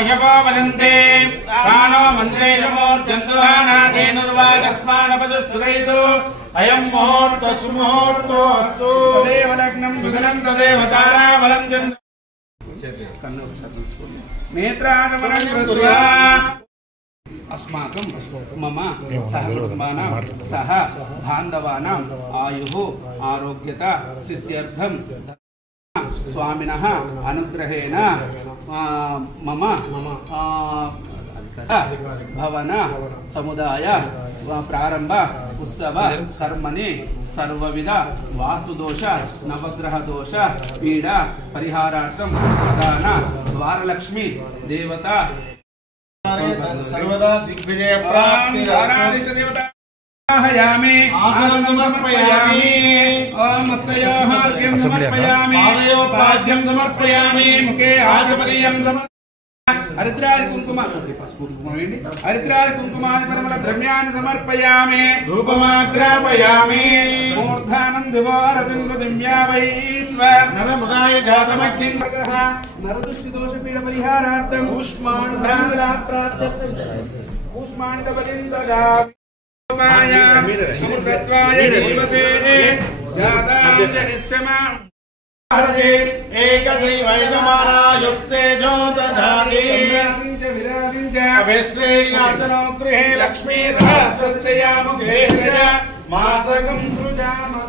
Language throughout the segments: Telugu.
पशवो वदन्ते तानो मन्त्रेणमूर्जन्तुवानादेनुर्वागस्मानपदुस्तुतैतु अयं मुहूर्त सुमुहूर्तो अस्तु तदेव लग्नं सुदनं तदेव ताराबलं नेत्रादमनं कृत्वा अस्माकं मम सहकुटुम्बानां सह बान्धवानाम् आयुः आरोग्यता सिद्ध्यर्थं स्वामिनः अनुग्रहेण मम भवन समुदाय प्रारंभ उत्सव कर्मणि सर्वविध वास्तुदोष नवग्रह दोष पीड़ा परिहारार्थं प्रधान द्वारलक्ष्मी देवता सर्वदा दिग्विजय प्राप्ति देवता हयामि आसनं समर्पयामि ओम हस्तयोः अर्घ्यं समर्पयामि पादयोः पाद्यं समर्पयामि मुखे आचमनीयं हरिद्रादि कुंकुम हरिद्रादि कुंकुमादि परिमल द्रव्याणि समर्पयामि धूपमाग्रापयामि मूर्धानं दिवारतिं दिव्यावैश्वर नरमुदाय जातमग्निः नरदुष्टदोषपीड परिहारार्थं कूष्माण्डबलिन्दगा अमृतत्वाय देवते जाताञ्जनिस्यमा हरजे एकदैवैवमानायुस्ते ज्योतधारी अभिश्रेयातनो गृहे लक्ष्मीर्हस्रस्य मुखे मासकं सृजामि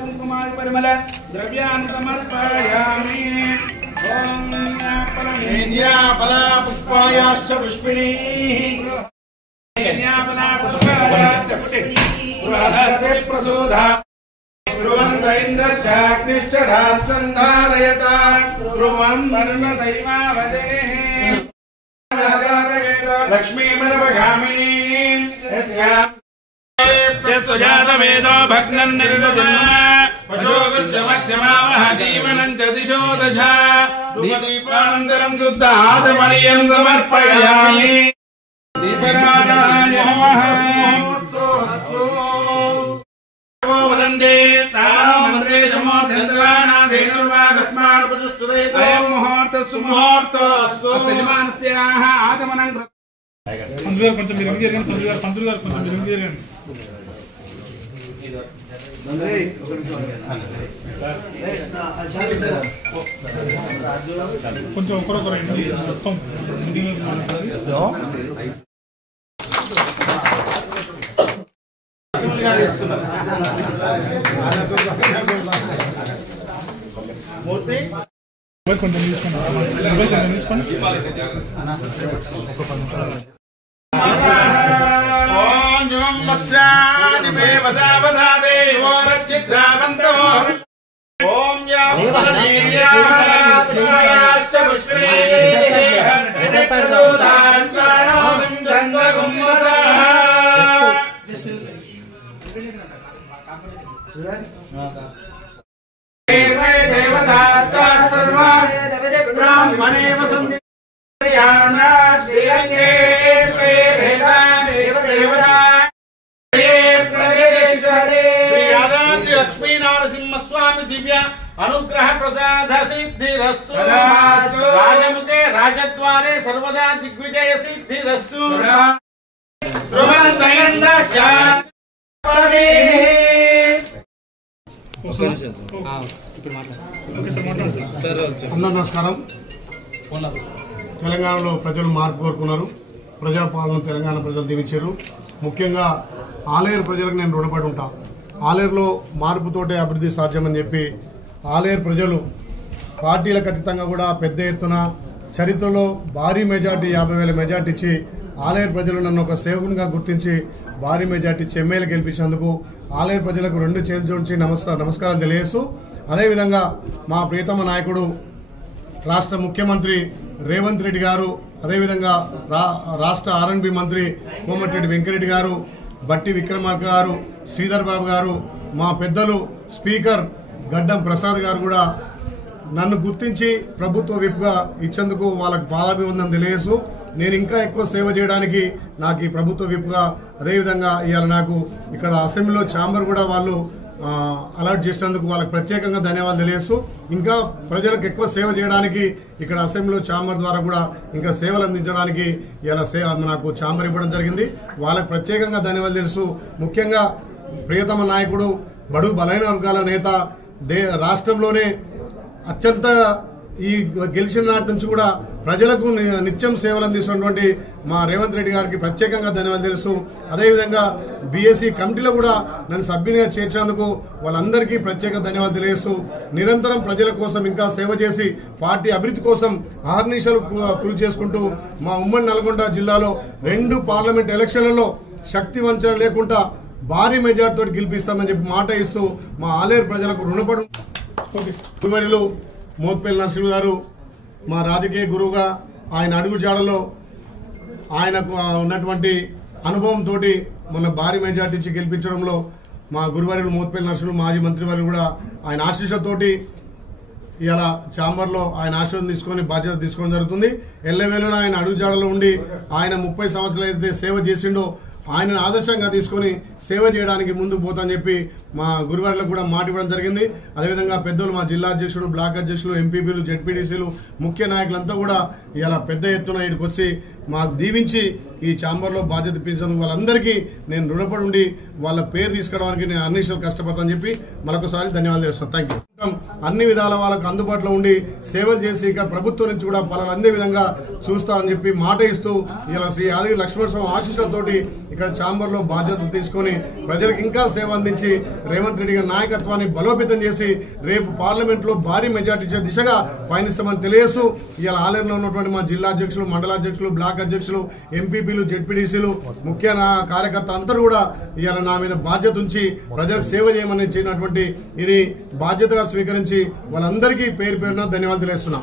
कुङ्कुमादि परिमल द्रव्याणि समर्पयामि ॐ फला पुष्पायाश्च पुष्पिणीः कन्यापला पुष्पायाश्च पुष्पिणीः प्रसोधा ध्रुवन्त इन्द्रश्चाग्निश्च राष्ट्रं धारयता ध्रुवं धर्मदैवावदेः लक्ष्मीमरवगामिनीं यस्याजातवेदो भग्नं निर्वजन्म पशोगस्यमक्षमावह जीवनं च दिशो दश दीपानन्तरं शुद्धादमणीयं समर्पयामि दीपराधाय नमः वदन्ते तानो मन्त्रेणमूर्जन्तुवानादेनुर्वागस्मानपदुस्तुतैतु अयं मुहूर्तः सुमुहूर्तो अस्तु यजमानस्याः आगमनं కొంచెం మీరు ఎంగేజ్ గారు పంతులు గారు కొంచెం మీరు ఎంగేజ్ గారు కొంచెం ఒకరొకరు మొత్తం మూర్తి కొంచెం తీసుకోండి ఓం జం మస్యాని దేవసావసాదే ఓరచిద్రామంత్రో ఓం యావీర్యాశ్చ పుష్పే హరిప్రదోదాస్మానో వింజంగగుమ్మసః देवता सर्वा ब्राह्मणेव संयाना श्रीरंगे श्री यादाद्रि लक्ष्मी नारसिंह स्वामी दिव्य अनुग्रह प्रसाद सिद्धिरस्तु राजमुखे राजद्वारे सर्वदा दिग्विजय सिद्धिरस्तु నమస్కారం. తెలంగాణలో ప్రజలు మార్పు కోరుకున్నారు. ప్రజాపాలన తెలంగాణ ప్రజలు దీవించారు. ముఖ్యంగా ఆలేరు ప్రజలకు నేను రుణపడి ఉంటా. ఆలేరులో మార్పుతోటే అభివృద్ధి సాధ్యమని చెప్పి ఆలేరు ప్రజలు పార్టీలకు అతీతంగా కూడా పెద్ద ఎత్తున చరిత్రలో భారీ మెజార్టీ 50,000 మెజార్టీ ఇచ్చి ఆలేరు ప్రజలు నన్ను ఒక సేవకునిగా గుర్తించి భారీ మెజార్టీ ఇచ్చి ఎమ్మెల్యే గెలిపించినందుకు ఆలేరు ప్రజలకు 2 చేతులు జోడించి నమస్కారాలు తెలియజేస్తూ, అదేవిధంగా మా ప్రియతమ నాయకుడు రాష్ట్ర ముఖ్యమంత్రి రేవంత్ రెడ్డి గారు, అదేవిధంగా రాష్ట్ర ఆర్ఎండ్బి మంత్రి కోమటిరెడ్డి వెంకరెడ్డి గారు, బట్టి విక్రమార్క గారు, శ్రీధర్ బాబు గారు, మా పెద్దలు స్పీకర్ గడ్డం ప్రసాద్ గారు కూడా నన్ను గుర్తించి ప్రభుత్వ విప్గా ఇచ్చేందుకు వాళ్ళకు పాదాభివందనం తెలియజేస్తూ, నేను ఇంకా ఎక్కువ సేవ చేయడానికి నాకు ఈ ప్రభుత్వ విప్గా, అదేవిధంగా ఇవాళ నాకు ఇక్కడ అసెంబ్లీలో ఛాంబర్ కూడా వాళ్ళు అలాట్ చేసినందుకు వాళ్ళకి ప్రత్యేకంగా ధన్యవాదాలు తెలియజేస్తూ ఇంకా ప్రజలకు ఎక్కువ సేవ చేయడానికి ఇక్కడ అసెంబ్లీలో ఛాంబర్ ద్వారా కూడా ఇంకా సేవలు అందించడానికి ఇలా నాకు ఛాంబర్ ఇవ్వడం జరిగింది. వాళ్ళకి ప్రత్యేకంగా ధన్యవాదాలు తెలుస్తూ ముఖ్యంగా ప్రియతమ నాయకుడు బడుగు బలైన వర్గాల నేత రాష్ట్రంలోనే అత్యంత ఈ గెలిచిన నాటి నుంచి కూడా ప్రజలకు నిత్యం సేవలు అందిస్తున్నటువంటి మా రేవంత్ రెడ్డి గారికి ప్రత్యేకంగా ధన్యవాదాలు తెలుస్తూ అదేవిధంగా బీఎస్సీ కమిటీలో కూడా నన్ను సభ్యునిగా చేర్చినందుకు వాళ్ళందరికీ ప్రత్యేక ధన్యవాదాలు తెలియజేస్తూ నిరంతరం ప్రజల కోసం ఇంకా సేవ చేసి పార్టీ అభివృద్ధి కోసం ఆర్నిషాలు కృషి చేసుకుంటూ మా ఉమ్మడి నల్గొండ జిల్లాలో 2 పార్లమెంట్ ఎలక్షన్లలో శక్తి వంచన లేకుండా భారీ మెజార్టీతో గెలిపిస్తామని చెప్పి మాట ఇస్తూ మా ఆలేరు ప్రజలకు రుణపడి గురువర్యులు మోత్పల్లి నరసింహ గారు మా రాజకీయ గురువుగా ఆయన అడుగు జాడలో ఆయనకు ఉన్నటువంటి అనుభవంతో మొన్న భారీ మెజార్టీ ఇచ్చి గెలిపించడంలో మా గురువర్యులు మోత్పల్లి నరసింహ మాజీ మంత్రివర్యులు కూడా ఆయన ఆశీస్సులతోటి ఇలా ఛాంబర్లో ఆయన ఆశీర్వాదం తీసుకొని బాధ్యత తీసుకోవడం జరుగుతుంది. ఎల్లవేళలా ఆయన అడుగు జాడలో ఉండి ఆయన 30 సంవత్సరాలు అయితే సేవ చేసిండో ఆయనను ఆదర్శంగా తీసుకుని సేవ చేయడానికి ముందుకు పోతాని చెప్పి మా గురువారికి కూడా మాట ఇవ్వడం జరిగింది. అదేవిధంగా పెద్దలు మా జిల్లా అధ్యక్షుడు, బ్లాక్ అధ్యక్షులు, ఎంపీపీలు, జెడ్పీటీసీలు, ముఖ్య నాయకులంతా కూడా ఇలా పెద్ద ఎత్తున ఇక్కడికి వచ్చి మాకు దీవించి ఈ ఛాంబర్లో బాధ్యత ఇప్పించినందుకు వాళ్ళందరికీ నేను రుణపడి ఉండి వాళ్ళ పేరు తీసుకురావడానికి నేను అన్ని విషయాలు కష్టపడతానని చెప్పి మరొకసారి ధన్యవాదాలు చేస్తాను. Thank you. అన్ని విధాల వాళ్ళకు అందుబాటులో ఉండి సేవలు చేసి ఇక్కడ ప్రభుత్వం నుంచి కూడా పలాలు అందే విధంగా చూస్తామని చెప్పి మాట ఇస్తూ ఇలా శ్రీ యాదగిరి లక్ష్మణస్వామి ఆశీస్సులతోటి ఇక్కడ ఛాంబర్లో బాధ్యతలు తీసుకొని ప్రజలకు ఇంకా సేవ అందించి రేవంత్ రెడ్డి గారి నాయకత్వాన్ని బలోపేతం చేసి రేపు పార్లమెంట్ లో భారీ మెజార్టీ ఇచ్చే దిశగా పయనిస్తామని తెలియజేస్తూ ఇలా ఆలయంలో ఉన్నటువంటి మా జిల్లా అధ్యక్షులు, మండలాధ్యక్షులు, బ్లాక్ అధ్యక్షులు, ఎంపీపీలు, జెడ్పీటీసీలు, ముఖ్య కార్యకర్తలు అందరూ కూడా ఇవాళ నా మీద బాధ్యత ఉంచి ప్రజలకు సేవ చేయమని ఇచ్చినటువంటి ఇది బాధ్యతగా స్వీకరించి వాళ్ళందరికీ పేరు పేరున ధన్యవాదాలు తెలియజేస్తున్నాం.